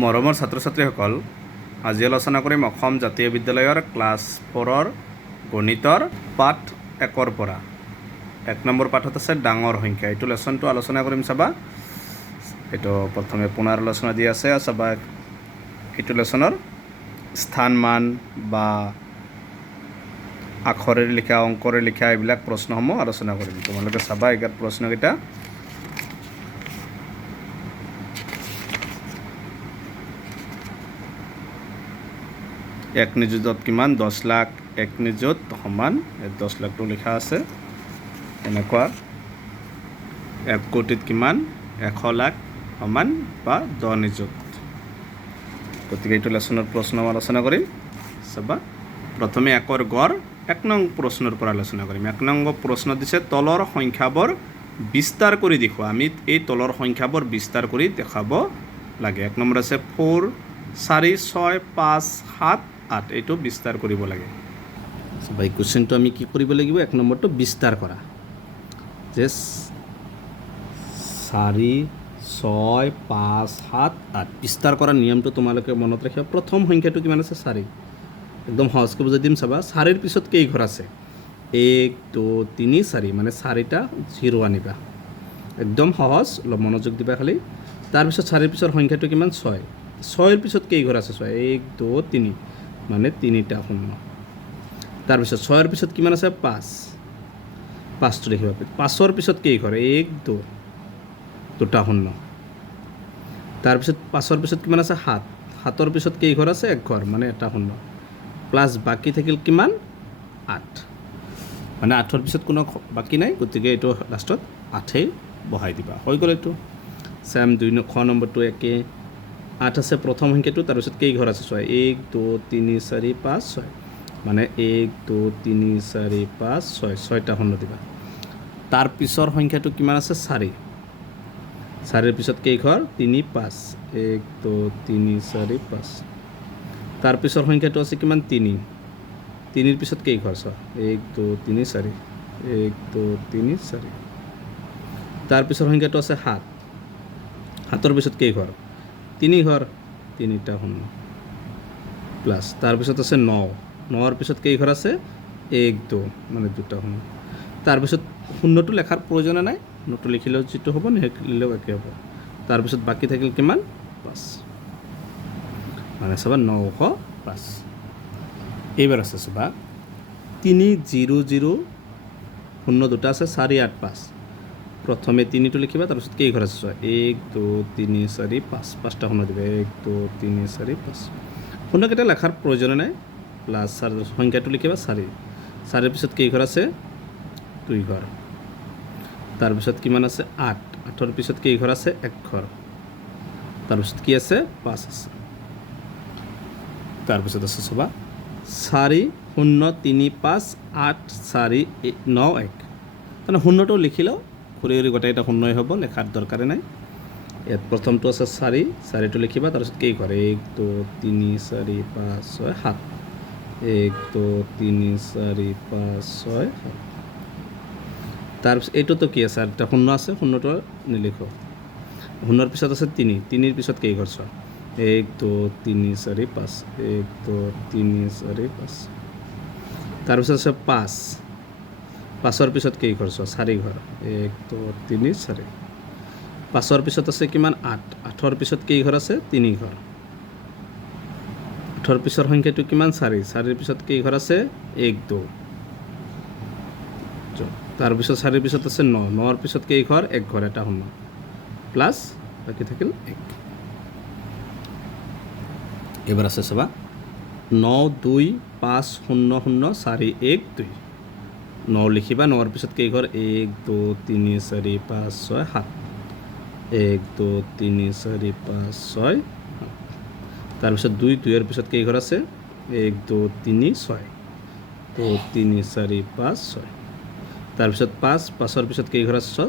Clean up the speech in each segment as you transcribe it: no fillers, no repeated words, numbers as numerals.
মৰমৰ ছাত্ৰ ছাত্ৰীসকল, আজি আলোচনা কৰিম অসম জাতীয় বিদ্যালয়ৰ ক্লাছ 4-ৰ গণিতৰ পাঠ 1-ৰ পৰা। 1 নম্বৰ পাঠত আছে ডাঙৰ সংখ্যা। এইটো লেচনটো আলোচনা কৰিম চাবা। এইটো প্ৰথমে পুনৰ আলোচনা দি আছে চাবা। এইটো লেচনৰ স্থান মান বা আখৰেৰে লিখা অংকৰে লিখা এইবিলাক প্ৰশ্নসমূহ আলোচনা কৰিম। তোমালোকে চাবা এইবিলাক প্ৰশ্নকেইটা। এক নিযুতত কিমান? 10 লাখ। 1 নিযুত সমান 10 লাখটো লিখা আছে এনেকুৱা। 1 কোটিত কিমান? 100 লাখ সমান বা 10 নিযুত। গতিকে এইটো লেচনৰ প্ৰশ্ন আলোচনা কৰিম চাবা। প্ৰথমে 1-ৰ গড় 1 নং প্ৰশ্নৰ পৰা আলোচনা কৰিম। 1 নং প্ৰশ্ন দিছে তলৰ সংখ্যাবোৰ বিস্তাৰ কৰি দেখুওৱা। আমি এই তলৰ সংখ্যাবোৰ বিস্তাৰ কৰি দেখাব লাগে। 1 নম্বৰ আছে 4, 4, 6, 5, 7, 8। এইটো বিস্তাৰ কৰিব লাগে। এই কুৱেশ্যনটো আমি কি কৰিব লাগিব? 1 নম্বৰটো বিস্তাৰ কৰা। যে 4, 6, 5, 7, 8 বিস্তাৰ কৰাৰ নিয়মটো তোমালোকে মনত ৰাখিবা। প্ৰথম সংখ্যাটো কিমান আছে? 4। একদম সহজকৈ বুজাই দিম চাবা। 4ৰ পিছত কেই ঘৰ আছে? 1, 2, 3, 4 মানে 4টা 0 আনিবা। একদম সহজ, অলপ মনোযোগ দিবা খালি। তাৰপিছত 4ৰ পিছৰ সংখ্যাটো কিমান? 6। 6ৰ পিছত কেই ঘৰ আছে? 6, 1, 2, 3 মানে 3টা 0। তাৰপিছত 6ৰ পিছত কিমান আছে? 5। 5টো দেখিবা। 5ৰ পিছত কেই ঘৰ? 1, 2 দুটা 0। তাৰপিছত 5ৰ পিছত কিমান আছে? 7। 7ৰ পিছত কেই ঘৰ আছে? 1 ঘৰ মানে এটা 0। প্লাছ বাকী থাকিল কিমান? 8 মানে 8ৰ পিছত কোনো বাকী নাই। গতিকে এইটো লাষ্টত 8 বহাই দিবা। হৈ গ'ল এইটো। চেম 2 নম্বৰটো একে। 8 আছে প্ৰথম সংখ্যাটো। তাৰপিছত কেই ঘৰ আছে? 6, 1, 2, 3, 4, 5, 6 মানে 1, 2, 3, 4, 5, 6 6টা 0 দিবা। তাৰ পিছৰ সংখ্যাটো কিমান আছে? 4। 4ৰ পিছত কেই ঘৰ? 3, 5, 1, 2, 3, 4, 5। তাৰ পিছৰ সংখ্যাটো আছে কিমান? 3। 3ৰ পিছত কেই ঘৰ? 1, 2, 3, 4, 1, 2, 3, 4। তাৰ পিছৰ সংখ্যাটো আছে 7। 7ৰ পিছত কেই ঘৰ? 3 ঘৰ 3টা 0 প্লাছ তাৰপিছত আছে 9। 9ৰ পিছত কেই ঘৰ আছে? 1, 2 মানে 2টা 0। তাৰপিছত 0টো লেখাৰ প্ৰয়োজন নাই। 0টো লিখিলেও যিটো হ'ব নিলিখিলেও একে হ'ব। তাৰপিছত বাকী থাকিল কিমান? 5 মানে চাবা 905। এইবাৰ আছে চাবা 3, 0, 0 0 দুটা আছে 4, 8, 5। প্ৰথমে 3টো লিখিবা। তাৰপিছত কেই ঘৰ আছে? 1, 2, 3, 4, 5 5টা 0 দিবা। 1, 2, 3, 4, 5 0কেইটা লেখাৰ প্ৰয়োজন নাই। প্লাছ সংখ্যাটো লিখিবা 4। 4ৰ পিছত কেই ঘৰ আছে? 2 ঘৰ। তাৰপিছত কিমান আছে? 8। 8ৰ পিছত কেই ঘৰ আছে? 1 ঘৰ। তাৰপিছত কি আছে? 5 আছে। তাৰপিছত আছে চাবা 4, 0, 3, 5, 8, 4, 9, 1 তাৰমানে 0টো লিখিলেও ঘূৰি ঘূৰি গোটেইটা 0ই হ'ব। লেখাৰ দৰকাৰে নাই। ইয়াত প্ৰথমটো আছে 4। 4টো লিখিবা। তাৰপিছত কেই ঘৰ? 1, 2, 3, 4, 5, 6, 7। 1, 2, 3, 4, 5, 6, 7। তাৰপিছত এইটোতো কি আছে? এটা 0 আছে। 0টো নিলিখো। 0ৰ পিছত আছে 3। 3ৰ পিছত কেই ঘৰ? 1, 2, 3, 4, 5। 1, 2, 3, 4, 5। তাৰপিছত আছে 5। 5ৰ পিছত কেই ঘৰ? 4 ঘৰ। 1, 2, 3, 4। 5ৰ পিছত আছে কিমান? 8। 8ৰ পিছত কেই ঘৰ আছে? 3 ঘৰ। 8ৰ পিছৰ সংখ্যাটো কিমান? 4। 4ৰ পিছত কেই ঘৰ আছে? 1, 2। তাৰপিছত 4ৰ পিছত আছে 9। 9ৰ পিছত কেই ঘৰ? 1 ঘৰ এটা 0 প্লাছ বাকী থাকিল 1। এবাৰ আছে চাবা 9, 2, 5, 0, 0, 4, 1, 2 9 লিখিবা। 9ৰ পিছত কেই ঘৰ? 1, 2, 3, 4, 5, 6, 7। 1, 2, 3, 4, 5, 6, 7। তাৰপিছত 2। 2ৰ পিছত কেই ঘৰ আছে? 1, 2, 3, 6। 2, 3, 4, 5, 6। তাৰপিছত 5। 5ৰ পিছত কেই ঘৰ আছে?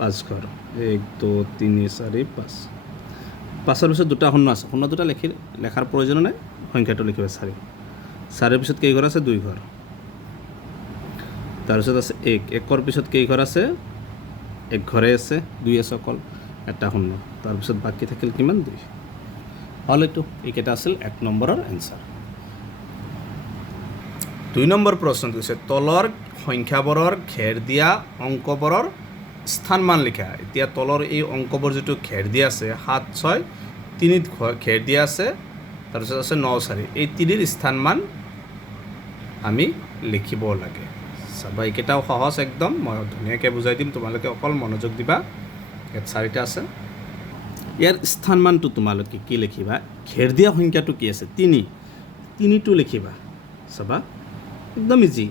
5 ঘৰ। 1, 2, 3, 4, 5। 5ৰ পিছত দুটা 0 আছে। 0 দুটা লেখাৰ প্ৰয়োজন নাই। সংখ্যাটো লিখিবা 4। 4ৰ পিছত কেই ঘৰ আছে? 2 ঘৰ। তাৰপিছত আছে 1। 1ৰ পিছত কেই ঘৰ আছে? 1 ঘৰে আছে। 2 আছে অকল এটা 0। তাৰপিছত বাকী থাকিল কিমান? 2। হ'ল এইটো এইকেইটা আছিল 1 নম্বৰৰ এনচাৰ 2 নম্বৰ প্ৰশ্নটো হৈছে তলৰ সংখ্যাবোৰৰ ঘেৰ দিয়া অংকবোৰৰ স্থানমান লিখা এতিয়া তলৰ এই অংকবোৰ যিটো ঘেৰ দিয়া আছে 7 6 3 ঘেৰ দিয়া আছে তাৰপিছত আছে 9 4 এই 3ৰ স্থানমান আমি লিখিব লাগে চাবা এইকেইটাও সহজ একদম মই ধুনীয়াকৈ বুজাই দিম তোমালোকে অকল মনোযোগ দিবা ইয়াত 4টা আছে ইয়াৰ স্থানমানটো তোমালোকে কি লিখিবা ঘেৰ দিয়া সংখ্যাটো কি আছে 3টো লিখিবা চাবা একদম ইজি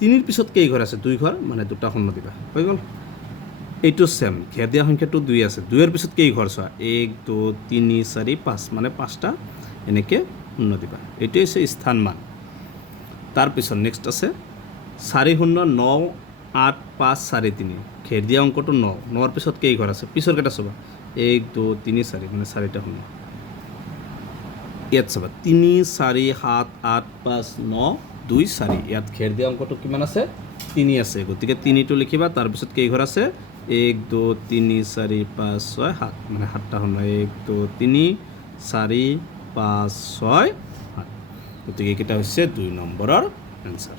3ৰ পিছত কেই ঘৰ আছে 2 ঘৰ মানে 2টা শূন্য দিবা হৈ গ'ল এইটো সেম ঘেৰ দিয়া সংখ্যাটো 2 আছে 2ৰ পিছত কেই ঘৰ চোৱা 1 2 3 4 5 মানে 5টা এনেকৈ শূন্য দিবা এইটোৱে হৈছে স্থানমান তাৰপিছত নেক্সট আছে 4 0 9 8 5 4 3 ঘেৰ দিয়া অংকটো 9ৰ পিছত কেই ঘৰ আছে পিছৰ কেইটা চাবা 1 2 3 4 মানে 4টা শূন্য ইয়াত চাবা 3 4 7 8 5 9 2 4 ইয়াত ঘেৰ দিয়া অংকটো কিমান আছে 3 আছে গতিকে 3টো লিখিবা তাৰপিছত কেই ঘৰ আছে 1 2 3 4 5 6 7 মানে 7টা শূন্য 1 2 3 4 5 6 7 গতিকে এইকেইটা হৈছে 2 নম্বৰৰ এনচাৰ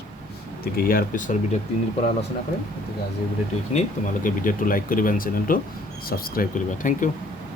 গতিকে ইয়াৰ পিছৰ ভিডিঅ' 3ৰ পৰা আলোচনা কৰিম গতিকে আজিৰ ভিডিঅ'টো এইখিনি তোমালোকে ভিডিঅ'টো লাইক কৰিবা চেনেলটো ছাবস্ক্ৰাইব কৰিবা থেংক ইউ